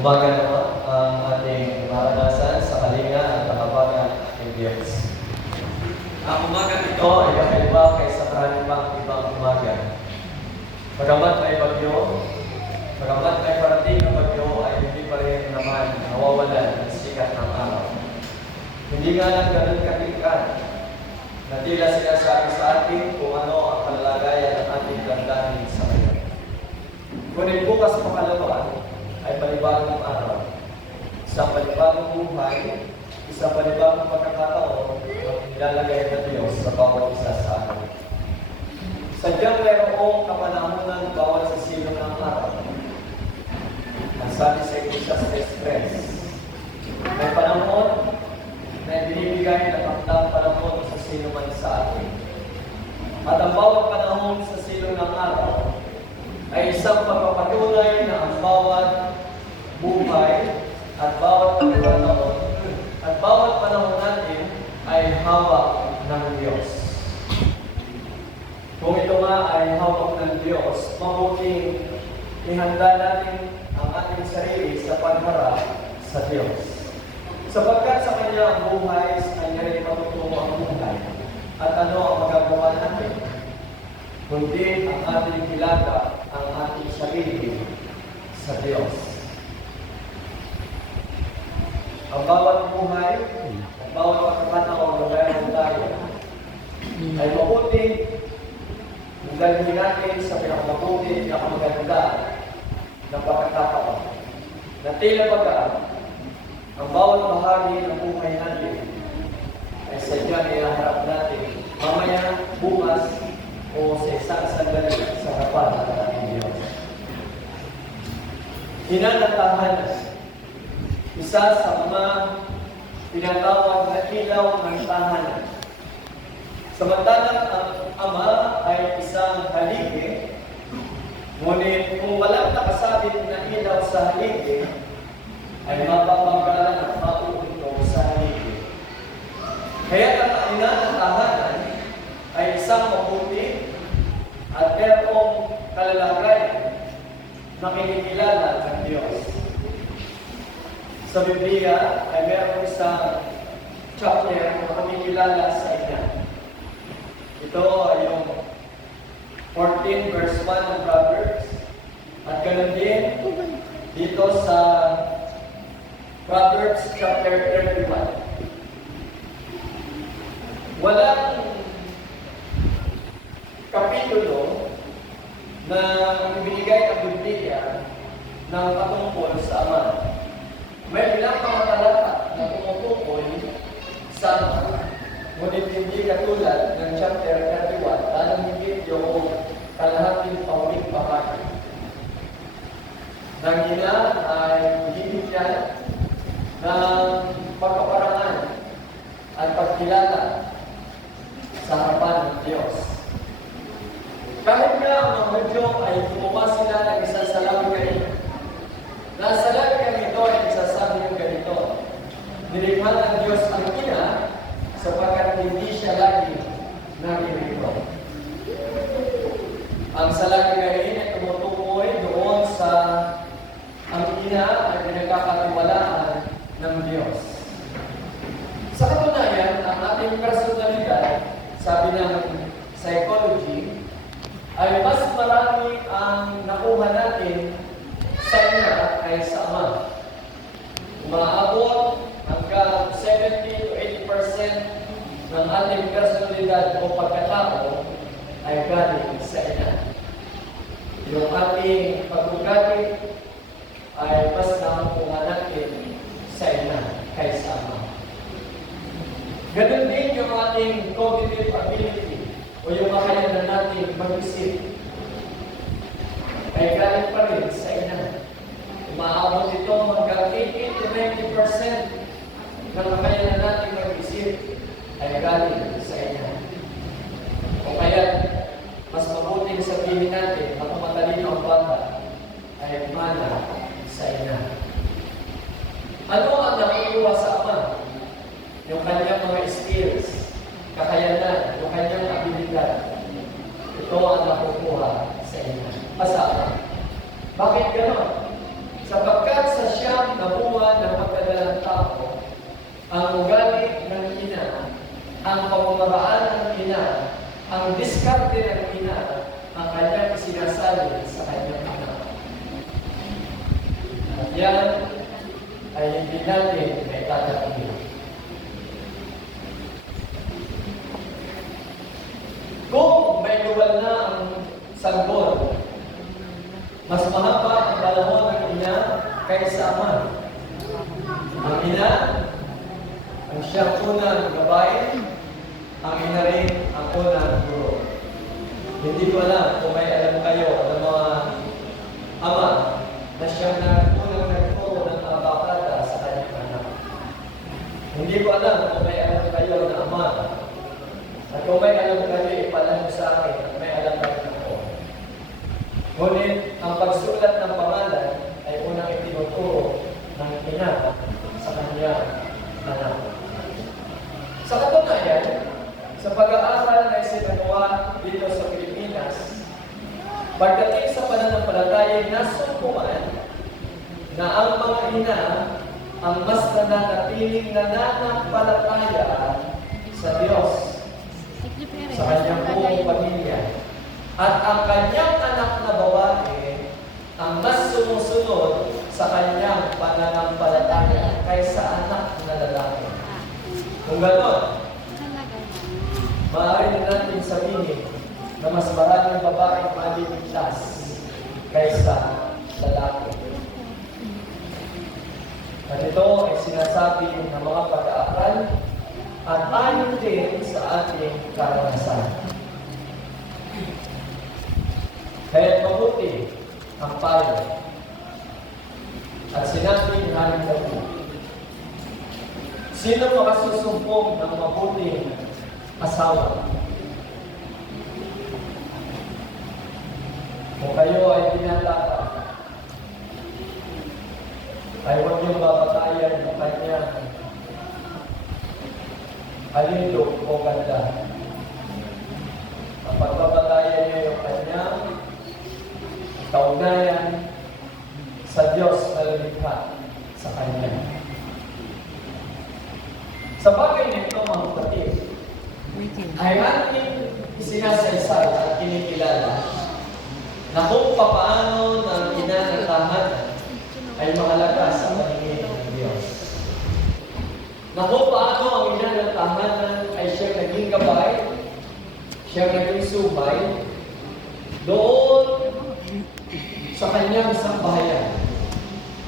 Umaga naman ang ating maranasan sa kalinga at kahabagan ng Diyos. Ang umaga ito ay kakaiba kaysa karaniwang ibang umaga. Bagamat may bagyo, bagamat may parating na bagyo, ay hindi pa rin naman nawawalan ng sikat ng araw. Hindi nga lang ganun katingkan na tila sinasabi sa atin kung ano ang kalalagayan ng ating damdamin sa ngayon. Ngunit bukas pangalawa ay panibagong araw. Isang panibagong buhay, isang panibagong pagkakataon ang nilalagay ng Diyos sa bawat isa sa atin. Sadyang mayroong kapanahunan bawat sa silong ng araw. Ang sabi sa Ecclesiastes 3, may panahon na binibigay ng takdang panahon sa sino man sa atin. At ang bawat panahon sa silong ng araw ay isang pagpapatunay na ang bawat buhay at bawat pagkakataon at bawat panahon natin ay hawak ng Diyos. Kung ito nga ay hawak ng Diyos, mabuting ihanda natin ang ating sarili sa pagharap sa Diyos. Sapagkat sa Kanya ang buhay, sa Kanya rin matutungo ang buhay. At ano ang magagawa natin? Kundi ang ating kilala, ang ating sarili sa Diyos. Ang bawat buhay, ang bawat pagkakataon na mayroon tayo, ay mabuti ang dalhin natin sa pinakamabuti, pinakamaganda na pagkakataon. Na tila baga, ang bawat bahagi ng buhay natin ay sadyang ihaharap natin mamaya, bukas, o sa isang sandali sa harapan ng ating Diyos. Hinanatahan, isa sa mga tinatawag na ilaw ng tahanan. Samantalang ang Ama ay isang haligi, ngunit kung walang nakasabit na ilaw sa haligi, ay mapapagalan at mauuntog sa haligi. Kaya ang ina ng tahanan ay isang mabuti at merong kalalagayan na kinikilala ng Diyos. Sa Biblia ay merong isang chapter na kinikilala sa Ina. Ito ay yung 14 verse 1 ng Proverbs. At ganun din dito sa Proverbs chapter 31. Walang kapitulo na ibinigay ang Biblia ng patungkol sa Ama. May ilang mga talata na tumutukoy sa Ama. Ngunit hindi katulad ng chapter 31, lalong hindi yung kalahating pauling bahagi. Nang ina ay hinihintyan ng pagkaparangan at pagkilala sa harapan ng Diyos. Kahit nga ang mga Hudyo ay gumawa sila ng isang salawikain. Nasa salawikain ito ay nagsasabi ng ganito, nilikha ng Diyos ang ina sapagkat hindi siya lagi naririto. Ang salawikain ay tumutukoy doon sa ang ina ay pinagkakatiwalaan ng Diyos. Sa katunayan, ang ating personalidad, sabi ng psychology, ay mas marami ang nakuha natin sa ina kaysa Ama. Umaabot hanggang 70 to 80% ng ating personalidad o pagkatao ay galing sa ina. Yung ating pag-ugali ay mas nakuha natin sa ina kaysa Ama. Ganun din yung ating cognitive ability o yung makayanan natin mag-isip ay galing pa rin sa ina. Umaabot ito hanggang 80 to 90% ng makayanan natin mag-isip ay galing sa ina. O kaya, mas mabuting sabihin natin na matalino ang bata ay mana sa ina. Ano ang nakukuha sa Ama? Yung kanyang mga skills, kakayanan, yung kanyang abilidad. Ito ang nakukuha sa ina. Pasama. Bakit gano'n? Sapagkat sa siya ang diskarte ng ina ang kanyang sinasabi sa kanyang anak. At yan ay hindi natin may tatangin. Kung may luwal na ang sanggol, mas mahaba ang panahon ng ina kaysa ama. Ang ina, ang siyang unang gabain, ang ina rin ang unang guro. Hindi ko alam kung may alam kayo ng mga ama na siyang unang nagturo ng mga bakata sa kanyang anak. Hindi ko alam kung may alam kayo na ama. At kung may alam kayo, ipalam sa akin at may alam kayo ako. Ngunit, ang pagsulat ng pangalan ay unang itinuturo ng ina sa kanyang anak. Sa katunayan, sa pag-aaral na isinagawa dito sa Pilipinas, pagdating sa pananampalataya, nasumpuan na ang mga ina ang mas nananatiling nananampalataya sa Diyos, sa kanyang buong pamilya. At ang kanyang anak na babae ang mas sumusunod sa kanyang pananampalataya kaysa anak na lalaki. Kung gano'n, maaari na natin sabihin na mas maraming babaeng maliligtas kaysa lalaki. At ito ay sinasabi ng mga pag-aaral at ayon din sa ating karanasan. Kaya't mabuti ang payo. At sinabi ni Haring David, sino makasusumpong ng mabuting asawa? Kung kayo ay pinataka, ay huwag niyong babatayan ng kanyang alindog o ganda. Ang pagbabatayan niyo yung kanyang kaugnayan sa Diyos na lumikha sa Kanya. Sa bagay nito, mga kapatid, ay ating isinasaysay at kinikilala na kung papaano ng ina ng tahanan ay mahalaga sa paningin ng Diyos. Na kung paano ang ina ng tahanan ay siyang naging gabay, siyang naging subay, doon sa kanyang sambahayan.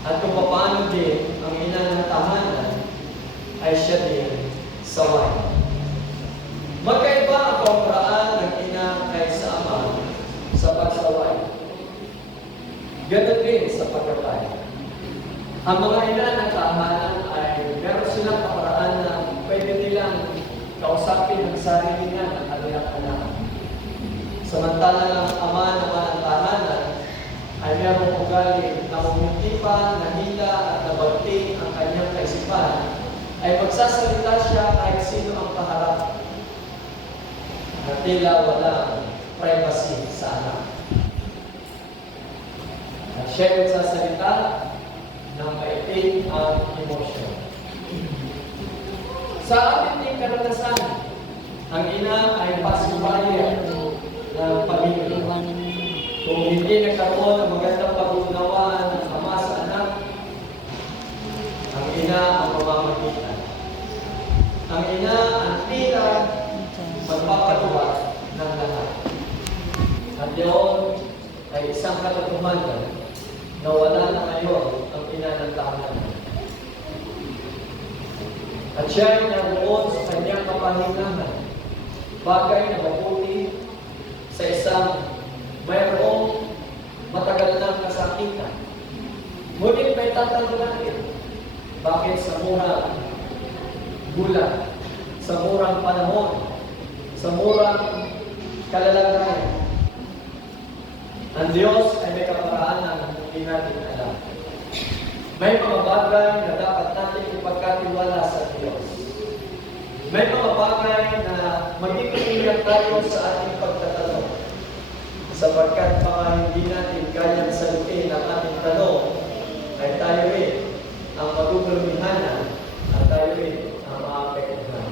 At kung paano din ang ina ng tahanan ay siya din saway. Magkaiba ang pamparaan ng ina kaysa ama sa pagsaway. Ganun din sa pagkakaya. Ang mga ina ng tahanan ay meron silang kaparaan na pwede nilang kausapin ang sarili niya ng kanilang anak. Samantala ng ama naman ang tahanan ay mayroong ugali na umuntipan, nahila at nabagting ang kanyang kaisipan, ay magsasalita siya kahit sino ang kaharap na tila walang privacy sa anak. At siya magsasalita ng maitim ang emosyon. Sa ating ding karanasan, ang ina ay pasubaya ng pamilya. Kung hindi nagkaroon ng magandang pag-uunawaan ng ama sa anak, ang ina ang mamamagitan. Ang ina ang tila magpapaluwa ng lahat. At yun ay isang katotohanan na wala na ngayon ang ina ng tahanan. At siya ay naroon sa kanyang kapahingahan, bagay na mabuti sa isang mayroong matagal ng kasakitan. Ngunit may tatanong natin, bakit sa murang gulat, sa murang panahon, sa murang kalalagayan, ang Diyos ay may kaparaanan na hindi natin alam. May mga bagay na dapat natin ipagkatiwala sa Diyos. May mga bagay na magiging tayo sa ating pagtatanong. Sapagkat baka hindi natin kayang sagutin ang ating tanong, ay tayo rin ang magugulumihanan at tayo rin ang maapektuhan.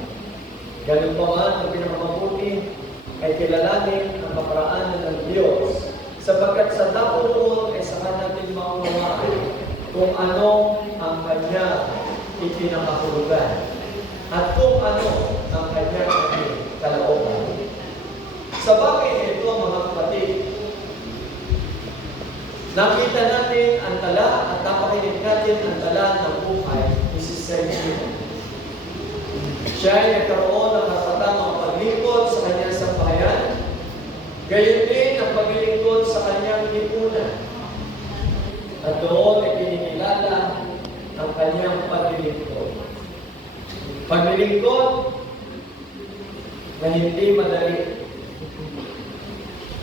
Ganun pa man, ang pinakamabuti ay panalangin ang kaparaanan ng Diyos, sapagkat sa dako noon ay saka natin maunawaan kung ano ang kanya ipinakahulugan at kung ano ang kanyang kalooban. Sa bagay na ito, mga kapatid, nakita natin ang tala at napakinig natin ang tala ng buhay ni si Sergio. Siya ay nagkaroon ng kapatamang paglingkod sa kanyang sambahayan, gayon din ang paglingkod sa kanyang lipunan. At doon ay pininilala ang kanyang paglilingkod. Paglilingkod na hindi madali.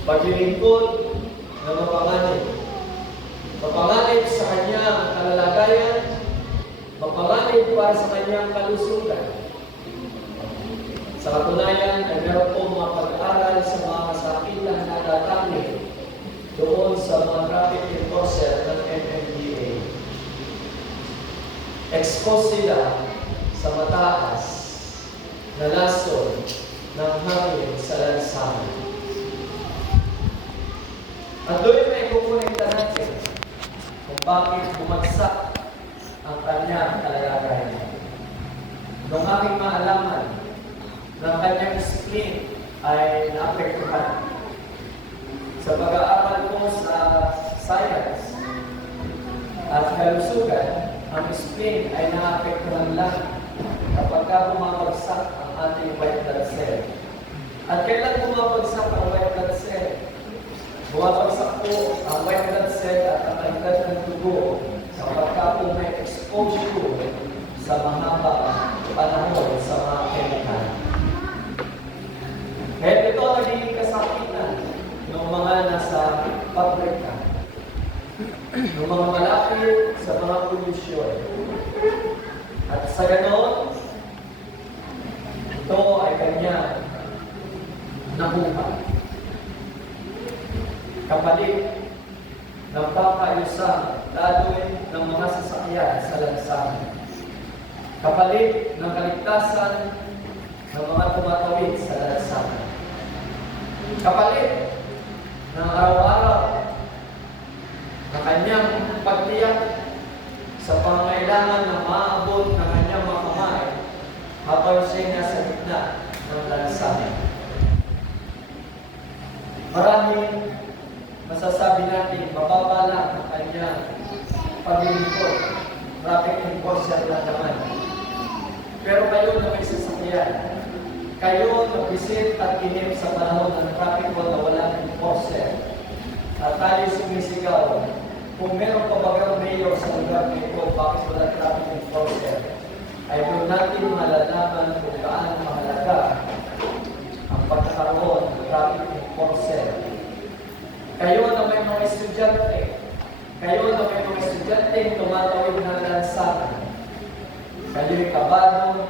Paglilingkod na mapanganib. Mapanganib sa kanyang kalalagayan, mapanganib para sa kanyang kalusugan. Sa katunayan ay meron po mga pag-aaral sa mga kasakitan na natatanggi doon sa mga traffic enforcer ng MMDA. Expose sila sa mataas na lason ng hangin sa lansangan. At doon ay kukunekta natin kung bakit bumagsak ang kanyang kalalagayan. Nung aking maalaman na kanyang spleen ay naapektuhan. Sa pag-aaral ko sa science at kalusugan, ang spleen ay naapektuhan lang kapag bumabagsak ang ating white blood cell. At kailan bumabagsak ang white blood cell? Bumabagsak po ang white blood cell at ang kalidad ng dugo kapag po may exposure sa mahabang panahon sa mga chemical. Kaya ito ang nagiging kasakitan ng mga nasa pabrika, ng mga malapit sa mga polusyon. At sa ganon, ito ay kanya nabuhay. Kapalit ng papayusang lalawin ng mga sasakyan sa lansangan. Kapalit ng kaligtasan ng mga tumatawid sa lansangan. Kapalit ng araw-araw na kanyang pagtiyak sa pangailangan na maabot ng kanyang mga kamay habang siya'y nasa gitna ng lansangan. Maraming masasabi natin, mababa lang ang kanyang paglilingkod. Traffic enforcer lang naman. Pero kayo na may sasakyan, kayo na visit at kinip sa panahon ng traffic na walang enforcer. At tayo sumisigaw, kung meron pa bagang mayor sa lugar na ito, bakit walang traffic enforcer, ay doon natin malalaman kung gaano mahalaga ang pagkakaroon ng traffic enforcer. Kayo na may mga estudyante, tumatawid ng lansangan, kayo'y kabado,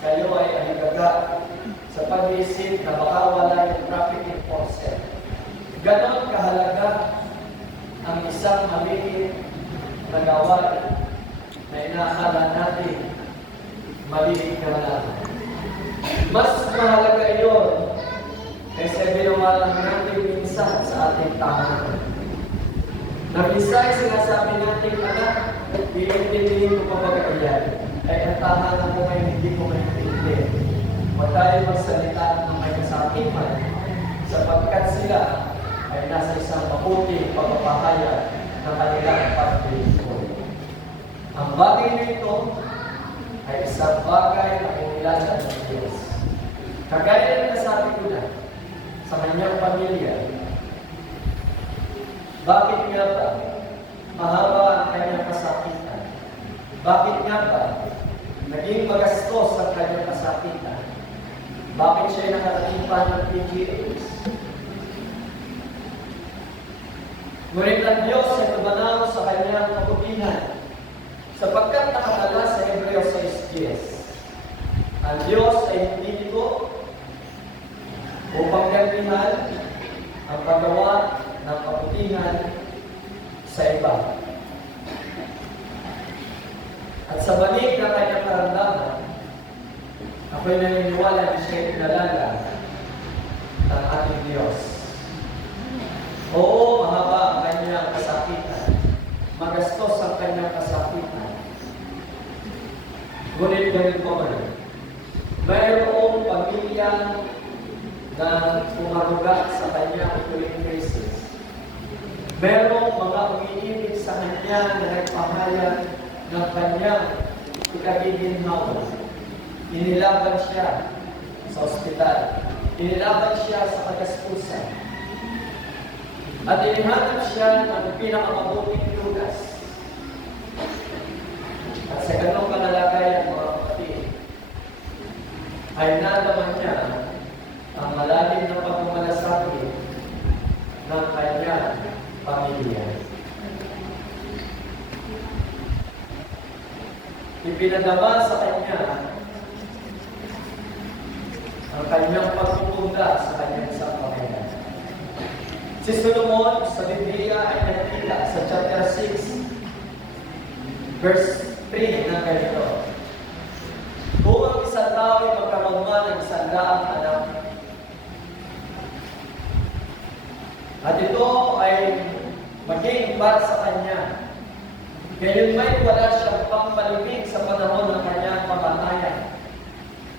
kayo ay aligaga sa pag-iisip na baka wala yung traffic enforcer. Ganon kahalaga ang isang maliit na gawain na inaakala natin maliit na lang. Mas mahalaga iyon kaysa binawalan natin minsan sa ating tahanan. Na minsan sinasabi natin, anak, iintindihin ko pa bagay ay ang tahanan ko ngayon hindi ko maintindihin. Huwag tayo magsalita ng may kasakiman sapagkat sila ay nasa isang mabuting pagpapahayag ng kanilang paglilingkod. Ang bagay na ito ay isang bagay na inilala ng Diyos. Kagaya na nasabi ko na sa kanyang pamilya, bakit nga ba mahaba ang kanyang kasakitan? Bakit nga ba naging magastos ang kanyang kasakitan? Bakit siya nakatipa ng PGH? Ngunit ang Diyos ay tumanaw sa kanyang kabutihan sapagkat nakatala sa Hebreo 6:10. Ang Diyos ay hindi nito upang gantihan ang paggawa ng kabutihan sa iba. At sa balik ng kanyang karamdaman, ako'y naniniwala na siya'y pinalala ng ating Diyos. Oo, mahaba ang kanyang kasakitan. Magastos ang kanyang kasakitan. Ngunit ganito man, mayroong pamilya na umaruga sa kanyang tuwing crisis. Mayroong mga umiibig sa kanya na nagpahayag ng kanyang ikagiginhawa. Inilaban siya sa ospital. Inilaban siya sa kagaspusan. At inihanap siya ng pinakamabuting lunas. At sa ganong kalalagayan, mga kapatid, ay nalaman niya ang malalim na pagmamalasakit ng kanyang pamilya. Ipinadama sa kanya ang kanyang pagpupunta sa kanyang isang pamilya. Si Solomon sa Biblia ay nakita sa chapter 6, verse 3 na ganito. Kung ang isang tao ay magkaroon ng isang daang anak, at ito ay maging para sa kanya, gayon may wala siyang pampalibig sa panahon ng kanyang pamatayan,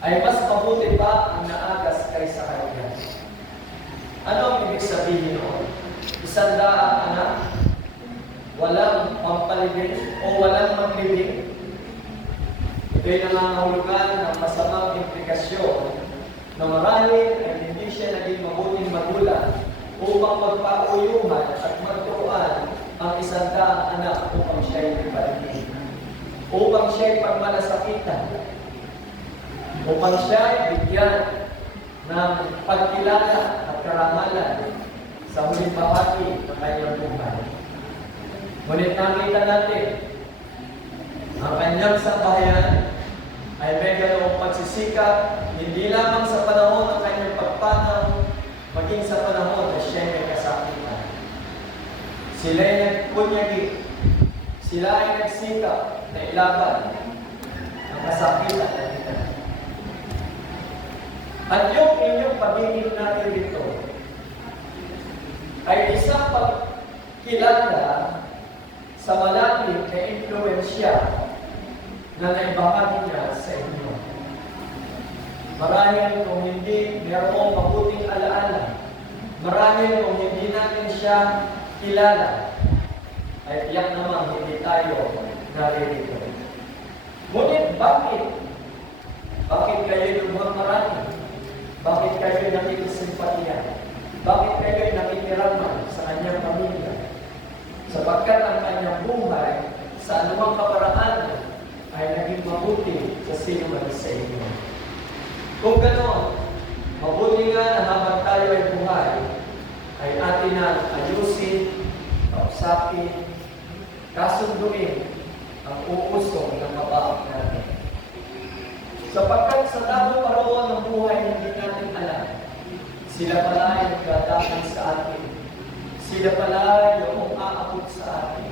ay mas mabuti pa ang naagas kaysa kanya. Ano ang ibig sabihin noon? Isang daang anak, walang pampalibig o walang maglibig. Ito'y nangangahulugan ng masamang implikasyon na marahil ay hindi siya naging mabuting magulang upang magpauyuhan at magturuan ang isang daang anak upang siya'y ipaligid, upang siya'y pagmalasakitan, upang siya'y bigyan ng pagkilala at karangalan sa huling bahagi ng kanyang buhay. Ngunit nakita natin, ang kanyang sambahayan ay may ganoong pagsisikap, hindi lamang sa panahon ng kanyang pagpanaw, maging sa panahon na siya may kasakitan. Sila ay nagpunyagi, sila ay nagsikap na ilaban ang kasakitan na kita. At yung inyong pagiging natin dito ay isang pagkilala sa malapit na impluensya na naibahagi niya sa inyo. Marahil kung hindi mayroong mabuting alaala, marahil kung hindi natin siya kilala, ay tiyak naman hindi tayo naririto. Ngunit bakit? Bakit kayo lubhang marami? Bakit kayo nakikisimpatiya? Bakit kayo nakikiraman sa kanyang pamilya? Sapagkat ang kanyang buhay sa anumang kaparaan ay naging mabuti sa sino man sa inyo. Kung gano'n, mabuti nga na habang tayo ay buhay, ay atin na ayusin, kausapin, kasunduin ang uusong ng kabaak natin. Sapagkat sa dahil paroon ng buhay na hindi natin alam, sila pala ay nagdadaan sa atin. Sila pala yung aabot sa atin.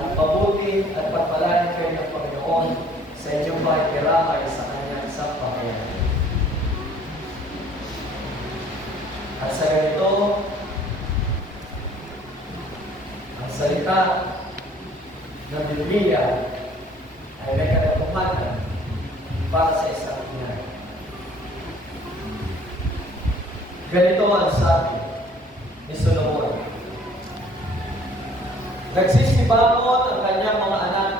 At mabuti at pagpalain kayo ng Panginoon sa inyong pakikiramay sa kanyang isang pamayanan. At sa ganito, ang salita ng Biblia ay may katotohanan para sa isang ina. Ganito ang sabi ni Solomon. Nagsisibangon ang kanyang mga anak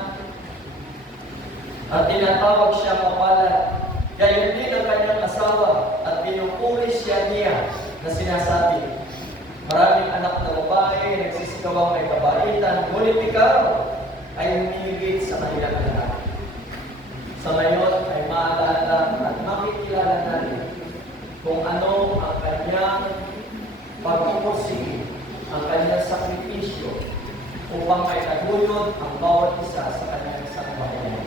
at tinatawag siya mapalad. Gayon din ang kanyang asawa at pinupuri siya niya na sinasabi, maraming anak na babae nagsisigawang may kabaitan, ngunit ikaw ay humihigit sa kanilang anak. Sa ngayon ay maalala at makikilala natin kung ano ang kanyang pagpupursige, ang kanyang sakripisyo upang may taguyod ang bawat isa sa kanyang isang bayan.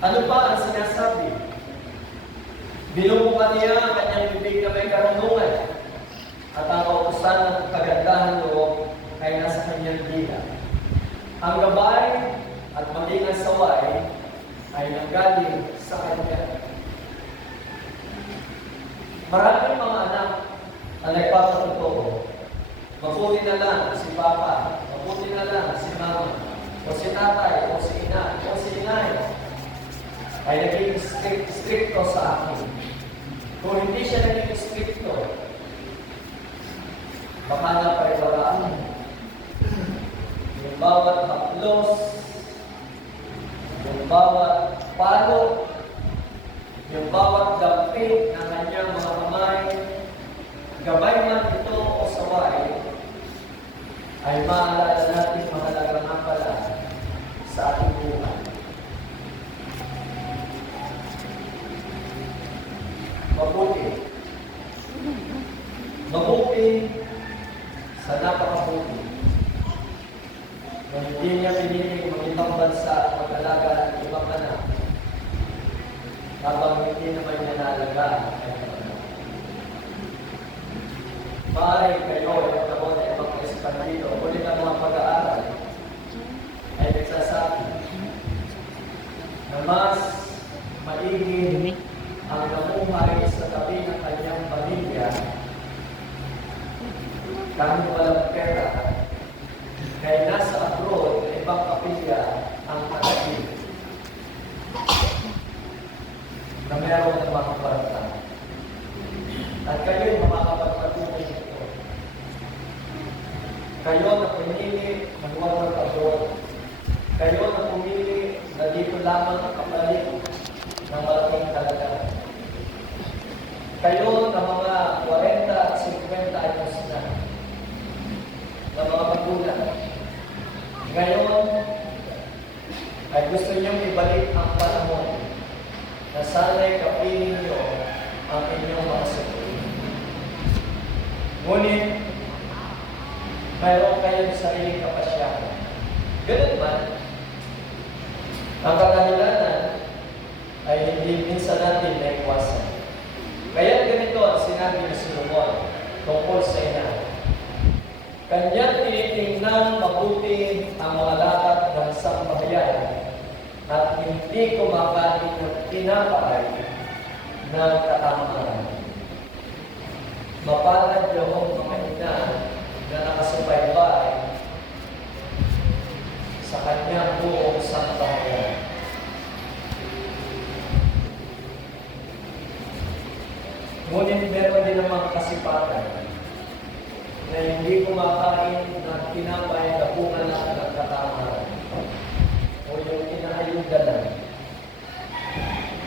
Ano pa ang sinasabi? Binubukan niya ang kanyang bibig na may karunungan at ang kautusan ng kagandahan loob ay nasa kanyang dila. Ang gabay at maging ang saway ay nanggaling sa kanya. Maraming mga anak ang nagpapatotoo. Mabuti na lang si Papa, mabuti na lang si Mama, o si Tatay, o si Ina, o si Inay, ay naging stricto sa akin. Kung hindi siya naging stricto, baka napariwalaan yung bawat haplos, yung bawat palo, yung bawat dampit ng kanyang mga kamay, gabay man ito o saway, ay maalala natin mahalaga nga pala sa ating buhay. Mabuti. Mabuti sa napakabuti. Na hindi niya piniling mag-ibang bansa at mag-alaga ng ibang anak, habang hindi naman niya naalagaan ang ibang anak. Maaaring kayo ay nagkaroon ng ibang kaisipan dito, ulit ang mga pag-aaral ay nagsasabi na mas maigi ang namuhay sa tabi ng kanyang pamilya kahit walang pera, kaya nasa abroad na ibang kapilya ang katapin na meron ng mga kaparatan. At kayo'y makakapagpatuloy nito. Kayo na pumili ng walang abroad. Kayo na pumili na dito lamang kapalit ng malaking talaga. Kayo na mga 40 at 50 anyos na mga magulang. Ngayon, ay gusto niyong ibalik ang panahon na sana'y kapiling niyo ang inyong mga suki. Ngunit, mayroon kayong sariling kapasyahan. Ganun man, ang kadahilanan ay hindi minsan natin naiwasan. Kaya ganito ang sinabi ni Solomon tungkol sa ina. Kanyang tinitingnan mabuti ang mga lakad ng sambahayan at hindi kumakain ng tinapay ng katamaran. Mapalad yung mga ina na nakasubaybay sa kanyang buong sambahayan. Ngunit meron din namang kasipagan na hindi kumakain ng tinapay na bunga lang ng katamaran o yung inaayuda lang.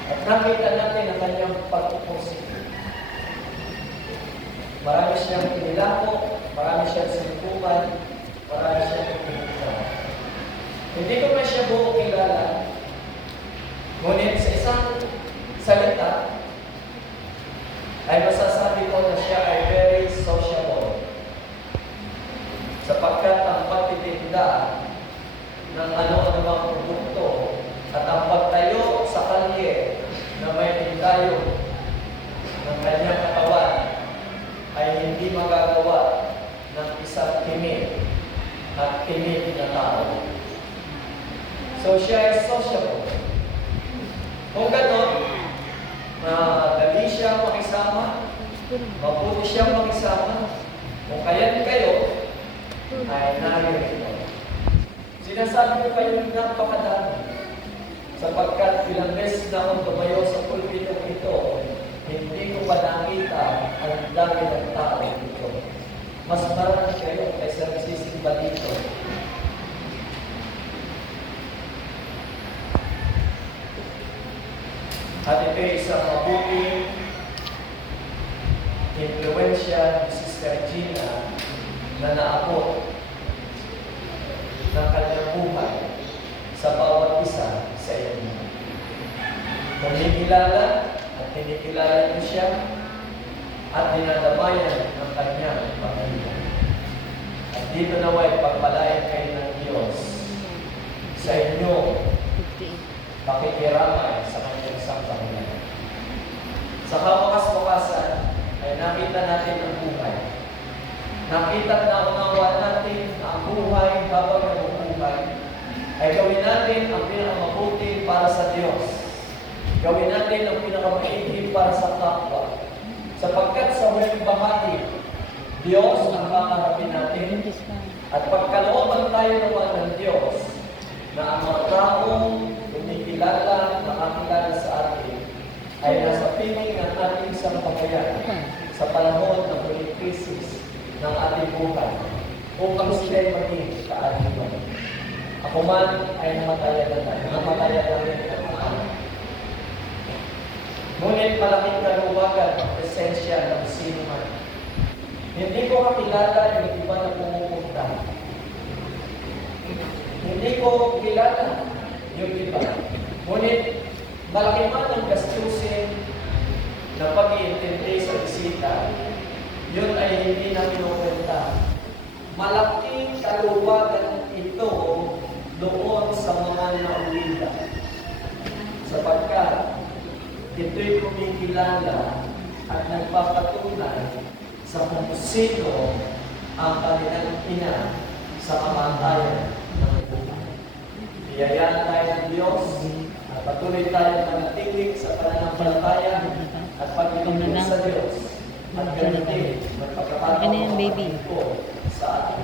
At nakita natin ang kanyang pagpupusik. Marami siyang pinilako, marami siyang sintuman, marami siyang pinilako. Hindi ko man siya buo kilala. Ngunit sa isang salita, ay masasabi ko na siya ay very sociable. Sapagkat ang pagtitinda ng ano-anumang produkto at ang pagtayo sa kalye na may tindayo ng kanyang katawan ay hindi magagawa ng isang timid at timid na tao. So siya ay sociable. Kung gano'n, madali siya makisama, mabuti siya makisama, kung kaya't kayo, ay narito. Sinasabi ko kayo napakadami, sapagkat ilang beses na akong tumayo sa pulpito ito, hindi ko pa nakita ang dami ng tao dito. Mas marami kayo kaysa nagsisimba dito. At ito ay isang mabuting impluensya ni Sister Gina na naabot ng kanyang buhay sa bawat isa sa inyo. Kumikilala at kinikilala niyo siya at dinadabayan ng kanyang pamilya. At dito nawa'y pagpalain kayo ng Diyos sa inyo pakikiramay sa kanyang sambahayan. Sa kawakas-wakasan ay nakita natin ang buhay. Nakita at naunawa natin na ang buhay habang nabubuhay ay gawin natin ang pinakamabuti para sa Diyos. Gawin natin ang pinakamaigi para sa kapwa. Sapagkat sa huling bahagi, Diyos ang kakarapin natin. At pagkalooban tayo naman ng Diyos, na ang mga taong kumikilala, nakakilala sa atin, ay nasa piling ng ating sampahayan sa panahon ng huling krisis ng ating buhay upang sila'y maging kaaliwan. Ako man ay namatayan na rin ang anak. Ngunit malaking kaluwagan ang presensya ng sino man. Hindi ko kakilala yung iba na pumupunta. Hindi ko kilala yung iba. Ngunit malaki man ang gastusin na pag-iintindi sa bisita, yun ay hindi na kinukwenta. Malaking kaluwagan ito doon sa mga naulila. Sapagkat ito'y kumikilala at nagpapatunay sa kung sino ang kanilang ina sa kamatayan ng buhay. Biyayaan tayo ng Diyos at patuloy tayo manatiling sa pananampalataya at pagtulong sa Diyos at ganun din magpagkakataon ko sa ating